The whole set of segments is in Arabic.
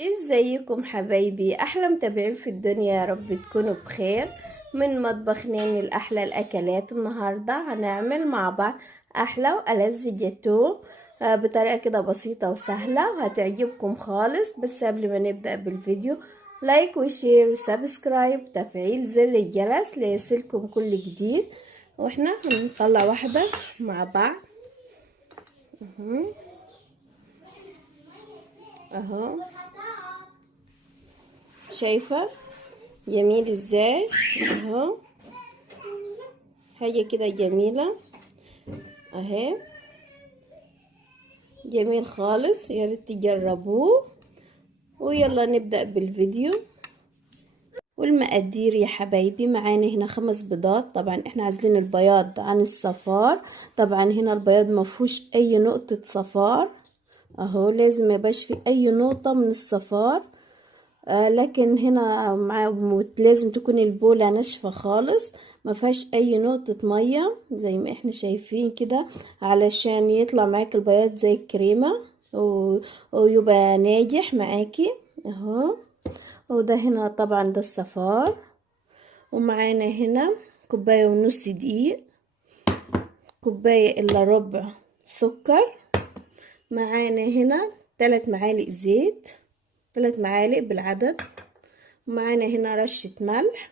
ازيكم حبايبي، احلى متابعين في الدنيا، يا رب تكونوا بخير. من مطبخ ناني الاحلى الاكلات. النهارده هنعمل مع بعض احلى والذ جاتوه بطريقه كده بسيطه وسهله وهتعجبكم خالص. بس قبل ما نبدا بالفيديو، لايك وشير وسبسكرايب تفعيل زر الجرس ليصلكم كل جديد. واحنا هنطلع واحده مع بعض اهو. شايفه جميل ازاي؟ اهو حاجة كده جميلة اهي، جميل خالص، يا ريت تجربوه. ويلا نبدأ بالفيديو. والمقادير يا حبايبي، معانا هنا 5 بيضات. طبعا احنا عازلين البياض عن الصفار. طبعا هنا البياض مفهوش اي نقطة صفار اهو، لازم ميبقاش في اي نقطة من الصفار. لكن هنا لازم تكون البولة ناشفة خالص، ما فيهاش اي نقطة مية زي ما احنا شايفين كده، علشان يطلع معاك البياض زي الكريمة ويبقى ناجح معاكي اهو. وده هنا طبعا ده الصفار. ومعانا هنا كوباية ونص دقيق، كوباية الا ربع سكر. معانا هنا 3 معالق زيت، 3 معالق بالعدد. معانا هنا رشة ملح.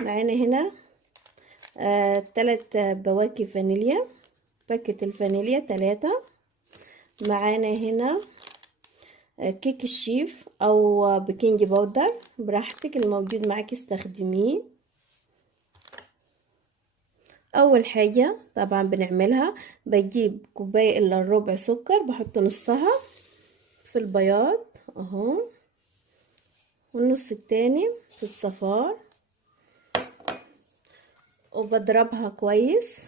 معانا هنا 3 بواكي فانيليا، باكت الفانيليا 3. معانا هنا كيك الشيف او بيكنج باودر، براحتك الموجود معاكي استخدميه. اول حاجة طبعا بنعملها، بجيب كوباية الا ربع سكر، بحط نصها في البياض اهو، والنص التاني في الصفار، وبضربها كويس.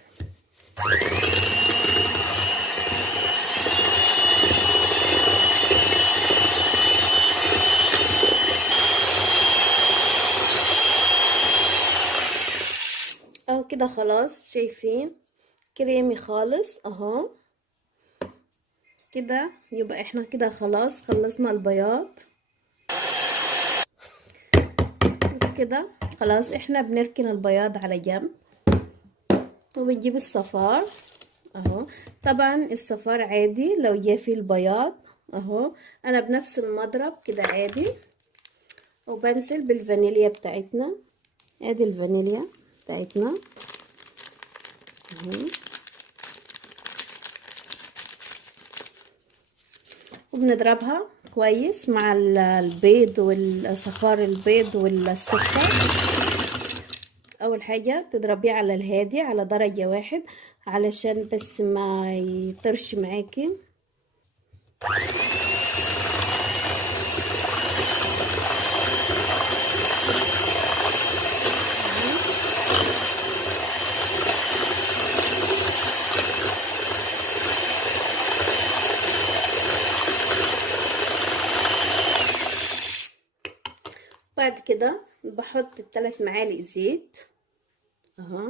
اهو كده خلاص، شايفين كريمي خالص اهو كده. يبقى احنا كده خلاص خلصنا البياض كده. خلاص احنا بنركن البياض على جنب، وبنجيب الصفار اهو. طبعا الصفار عادي لو جه فيه البياض اهو، انا بنفس المضرب كده عادي. وبنزل بالفانيليا بتاعتنا، ادي الفانيليا بتاعتنا اهو. وبنضربها كويس مع البيض والصفار، البيض والسكر. اول حاجة تضربيه على الهادي على درجة 1 علشان بس ما يطرش معاكي. بعد كده بحط 3 معالق زيت اهو،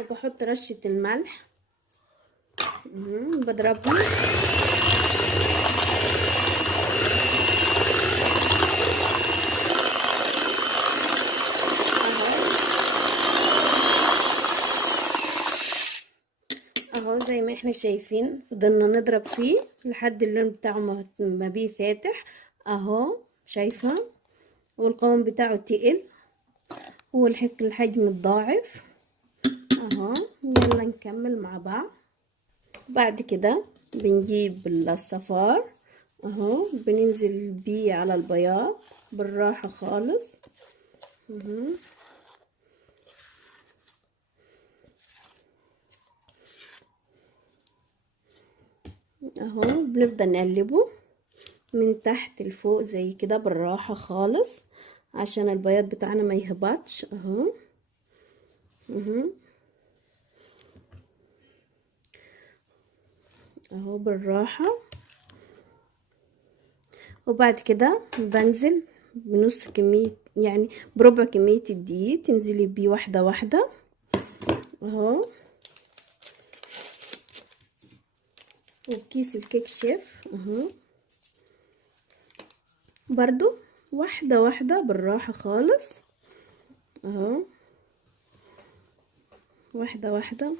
وبحط رشة الملح بضربهم اهو زي ما احنا شايفين. فضلنا نضرب فيه لحد اللون بتاعه ما بيه فاتح اهو، شايفة؟ والقوام بتاعه تقل والحجم الضاعف اهو. يلا نكمل مع بعض. بعد كده بنجيب الصفار اهو، بننزل بيه على البياض بالراحة خالص اهو. بنفضل نقلبه من تحت لفوق زي كده بالراحة خالص، عشان البياض بتاعنا ما يهبطش اهو اهو بالراحة. وبعد كده بنزل بنص كمية، يعني بربع كمية الدقيق، تنزلي بيه واحدة واحدة اهو. وكيس الكيك شيف اهو. برضو واحدة واحدة بالراحة خالص اهو، واحدة واحدة.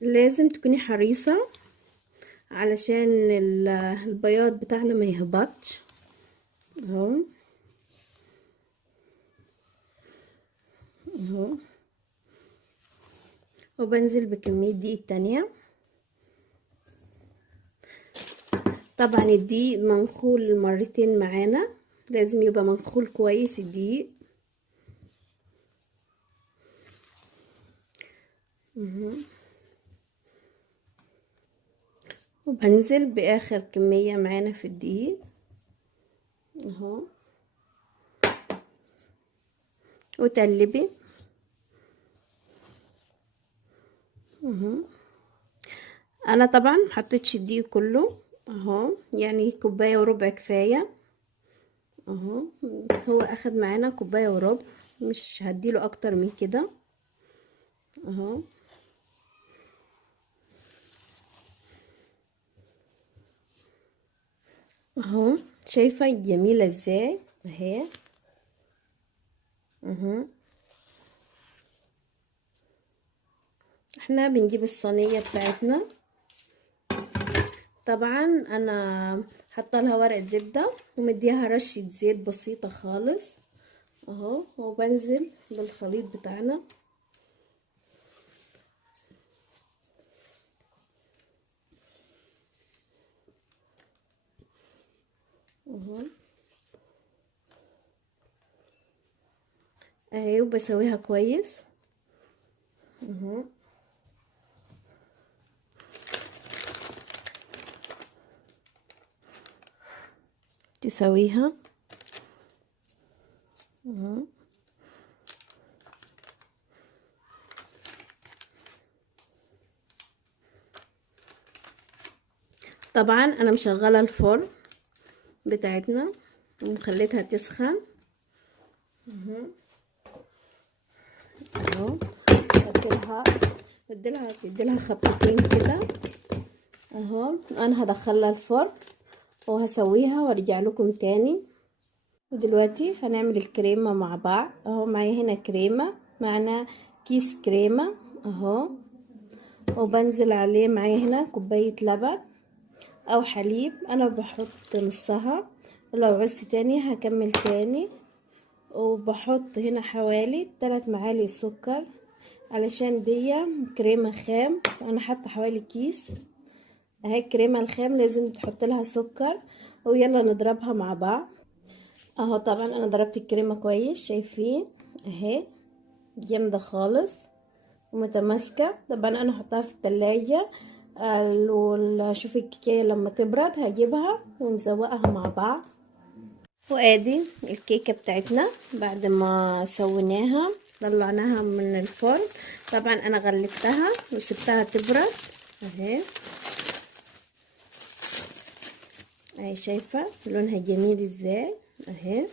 لازم تكوني حريصة علشان البياض بتاعنا ما يهبطش اهو اهو. وبنزل بكمية دقيق تانية. طبعا الدقيق منخول مرتين معانا، لازم يبقى منخول كويس الدقيق اهو. وبنزل باخر كمية معانا في الدقيق اهو، وتقلبي اهو. انا طبعا محطتش الدقيق كله اهو، يعني كوباية وربع كفاية اهو. هو اخد معانا كوباية وربع، مش هديله اكتر من كده اهو اهو. شايفة جميلة ازاي اهي اهو. احنا بنجيب الصينية بتاعتنا. طبعا انا حاطه لها ورقة زبدة ومديها رشة زيت بسيطة خالص اهو، وبنزل بالخليط بتاعنا اهو اهي، وبسويها كويس اهو. تسويها اهو. طبعا انا مشغله الفرن بتاعتنا وخليتها تسخن اهو اهو. بديلها خبطتين كده اهو. انا هدخلها الفرن وهسويها وارجع لكم تاني. ودلوقتي هنعمل الكريمة مع بعض اهو. معايا هنا كريمة، معنا كيس كريمة اهو، وبنزل عليه معايا هنا كوباية لبن او حليب، انا بحط نصها، ولو عوزت تاني هكمل تاني. وبحط هنا حوالي 3 معالق سكر علشان دي كريمة خام، انا حاطه حوالي كيس اهي. الكريمة الخام لازم تحط لها سكر. ويلا نضربها مع بعض اهو. طبعا انا ضربت الكريمة كويس، شايفين اهي جامدة خالص ومتماسكة. طبعا انا هحطها في التلاجة. شوف الكيكة لما تبرد هجيبها ونزوقها مع بعض. وادي الكيكة بتاعتنا بعد ما سويناها طلعناها من الفرن. طبعا انا غلفتها وسبتها تبرد اهي اهي. شايفة لونها جميل ازاي اهي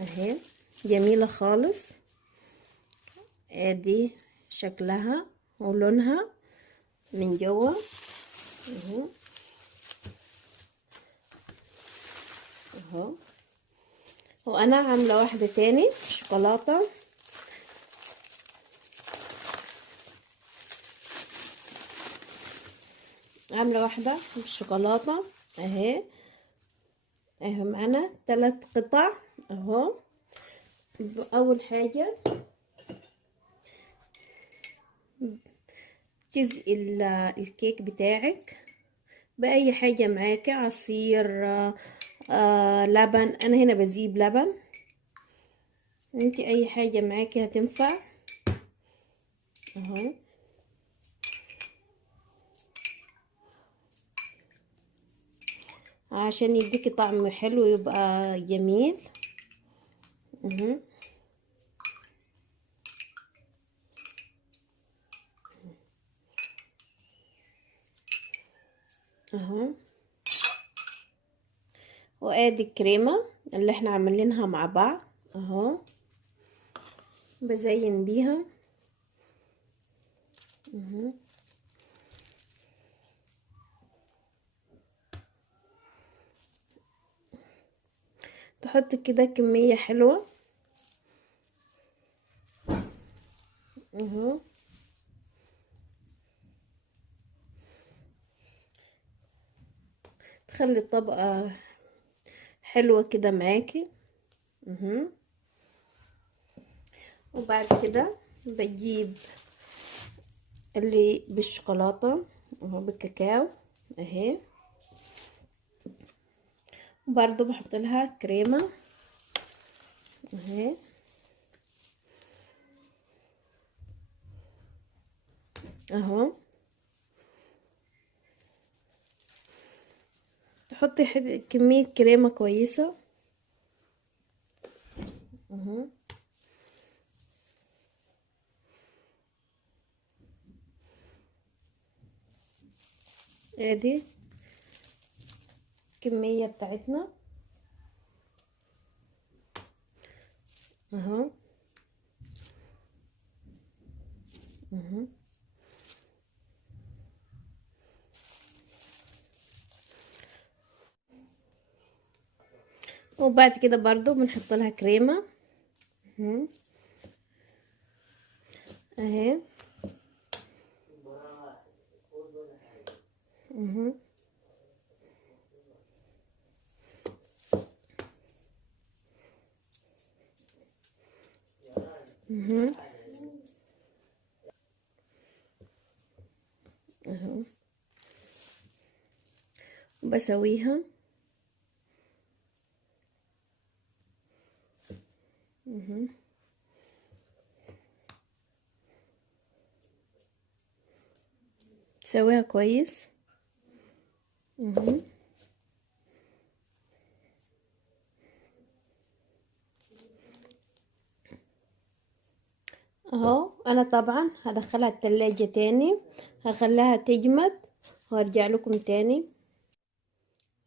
اهي، جميلة خالص. ادي شكلها ولونها من جوه اهو اهو. وانا عامله واحده تاني شوكولاته عامله واحده بالشوكولاته اهي اهو. معانا 3 قطع اهو. اول حاجه تزقي الكيك بتاعك باي حاجه معاكي، عصير لبن. انا هنا بجيب لبن، انتي اي حاجه معاكي هتنفع اهو عشان يديكي طعم حلو يبقى جميل اهو اهو. وادي الكريمه اللي احنا عاملينها مع بعض اهو بزين بيها. تحط كده كمية حلوة اهو. تخلي الطبقة حلوة كده معاكي. وبعد كده بجيب اللي بالشوكولاتة اهو، بالكاكاو اهي، وبرضو بحط لها كريمة اهي اهو. تحطي كمية كريمة كويسة اهو. ادي الكمية بتاعتنا اهو اهو. وبعد كده برضو بنحط لها كريمة اهي اهي اهو اهو اهو. بسويها اهو. تسويها كويس اهو اهو. انا طبعا هدخلها التلاجة تاني، هخليها تجمد وارجع لكم تاني.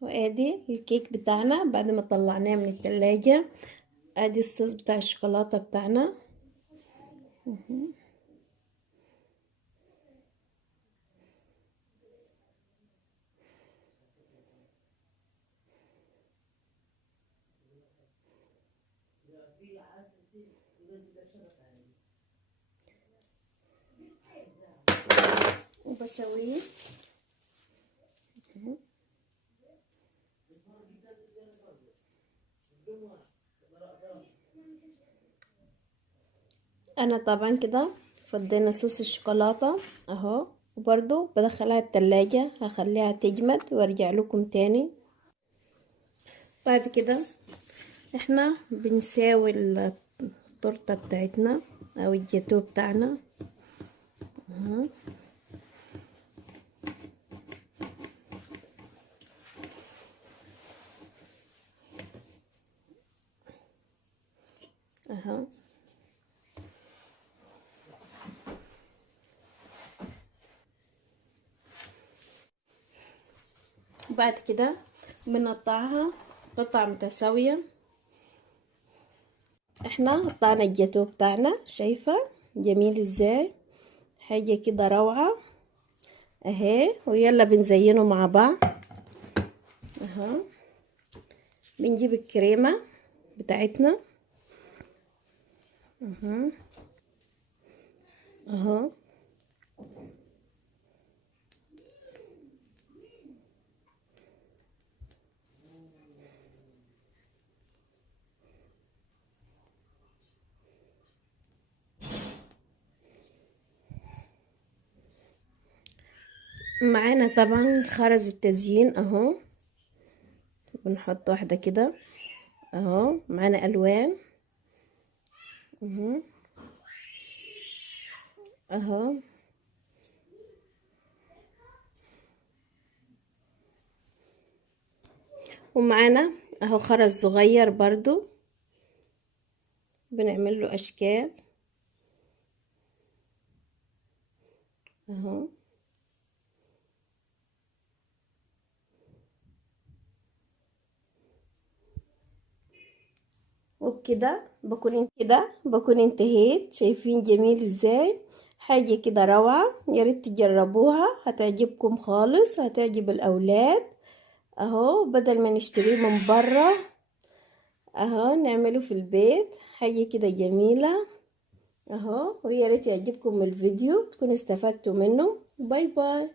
وادي الكيك بتاعنا بعد ما طلعناه من التلاجة. ادي الصوص بتاع الشوكولاتة بتاعنا وبسويه انا طبعا كده فضينا صوص الشوكولاتة اهو، وبرضو بدخلها التلاجة هخليها تجمد وارجع لكم تاني. بعد كده احنا بنساوي التورتة بتاعتنا او الجاتو بتاعنا اهو اهو. وبعد كده بنقطعها قطع متساوية. احنا قطعنا الجاتو بتاعنا، شايفة جميل ازاي، حاجة كده روعة اهي. ويلا بنزينه مع بعض اهو. بنجيب الكريمة بتاعتنا اهو اهو. معانا طبعا خرز التزيين اهو، بنحط واحدة كده اهو. معانا الوان اهو اهو. ومعانا اهو خرز صغير برضو بنعمل له اشكال اهو. وبكده بكون انتهيت. شايفين جميل ازاي؟ حاجة كده روعة، يا ريت تجربوها، هتعجبكم خالص، هتعجب الاولاد. اهو بدل ما نشتريه من برا، اهو نعمله في البيت، حاجة كده جميلة اهو. ويا ريت يعجبكم الفيديو، تكونوا استفدتوا منه. باي باي.